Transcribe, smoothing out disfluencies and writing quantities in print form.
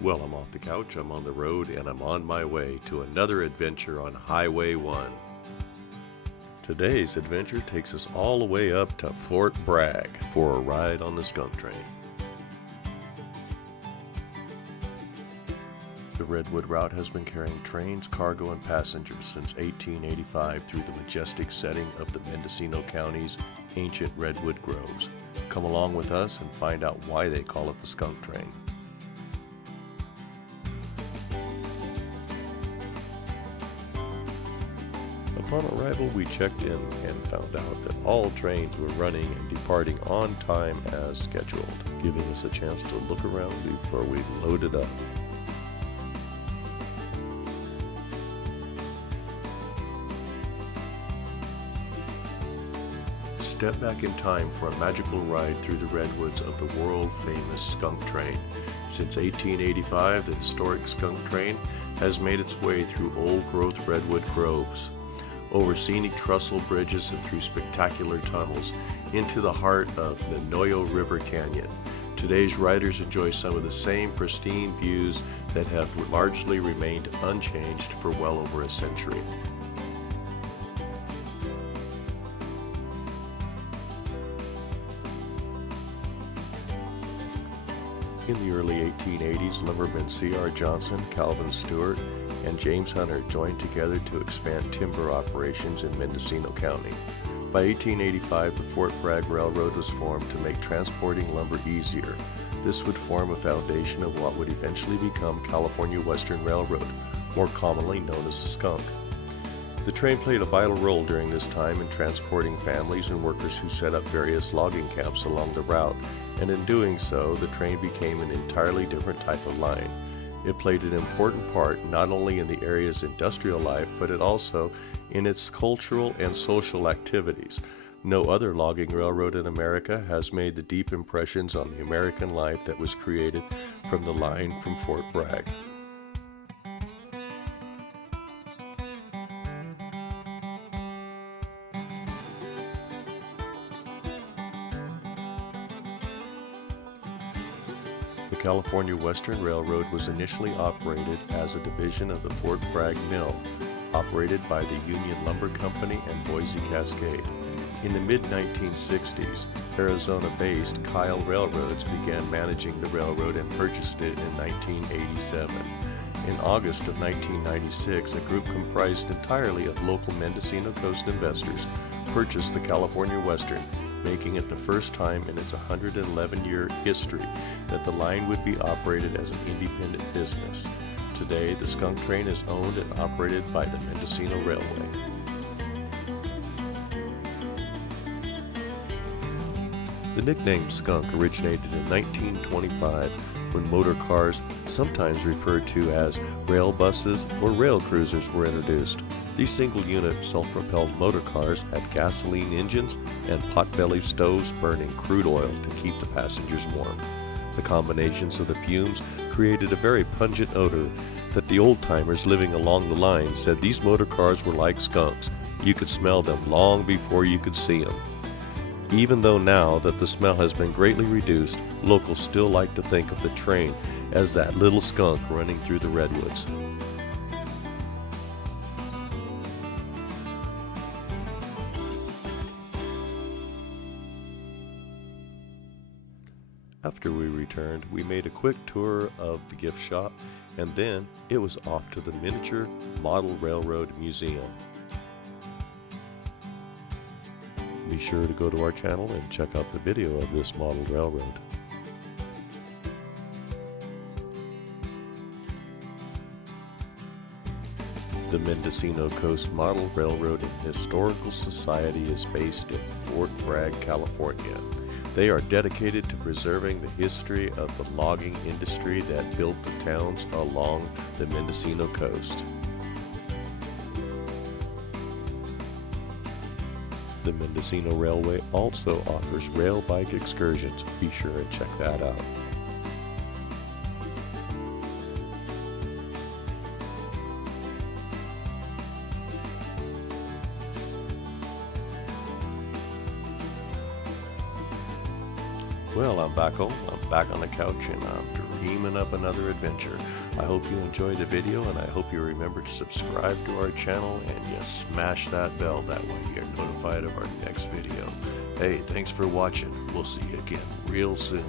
Well, I'm off the couch, I'm on the road, and I'm on my way to another adventure on Highway 1. Today's adventure takes us all the way up to Fort Bragg for a ride on the skunk train. The Redwood route has been carrying trains, cargo, and passengers since 1885 through the majestic setting of the Mendocino County's ancient redwood groves. Come along with us and find out why they call it the skunk train. Upon arrival, we checked in and found out that all trains were running and departing on time as scheduled, giving us a chance to look around before we loaded up. Step back in time for a magical ride through the redwoods of the world-famous skunk train. Since 1885, the historic skunk train has made its way through old-growth redwood groves, over scenic trestle bridges and through spectacular tunnels into the heart of the Noyo River Canyon. Today's riders enjoy some of the same pristine views that have largely remained unchanged for well over a century. In the early 1880s, lumbermen C.R. Johnson, Calvin Stewart, and James Hunter joined together to expand timber operations in Mendocino County. By 1885, the Fort Bragg Railroad was formed to make transporting lumber easier. This would form a foundation of what would eventually become California Western Railroad, more commonly known as the Skunk. The train played a vital role during this time in transporting families and workers who set up various logging camps along the route, and in doing so, the train became an entirely different type of line. It played an important part not only in the area's industrial life, but it also in its cultural and social activities. No other logging railroad in America has made the deep impressions on the American life that was created from the line from Fort Bragg. The California Western Railroad was initially operated as a division of the Fort Bragg Mill, operated by the Union Lumber Company and Boise Cascade. In the mid-1960s, Arizona-based Kyle Railroads began managing the railroad and purchased it in 1987. In August of 1996, a group comprised entirely of local Mendocino Coast investors purchased the California Western, making it the first time in its 111-year history that the line would be operated as an independent business. Today, the skunk train is owned and operated by the Mendocino Railway. The nickname skunk originated in 1925 when motor cars, sometimes referred to as rail buses or rail cruisers, were introduced. These single-unit self-propelled motor cars had gasoline engines and pot-bellied stoves burning crude oil to keep the passengers warm. The combinations of the fumes created a very pungent odor that the old-timers living along the line said these motor cars were like skunks. You could smell them long before you could see them. Even though now that the smell has been greatly reduced, locals still like to think of the train as that little skunk running through the redwoods. After we returned, we made a quick tour of the gift shop, and then it was off to the Miniature Model Railroad Museum. Be sure to go to our channel and check out the video of this model railroad. The Mendocino Coast Model Railroad and Historical Society is based in Fort Bragg, California. They are dedicated to preserving the history of the logging industry that built the towns along the Mendocino coast. The Mendocino Railway also offers rail bike excursions. Be sure and check that out. Well, I'm back home. I'm back on the couch and I'm dreaming up another adventure. I hope you enjoyed the video, and I hope you remember to subscribe to our channel and you smash that bell. That way you're notified of our next video. Hey, thanks for watching. We'll see you again real soon.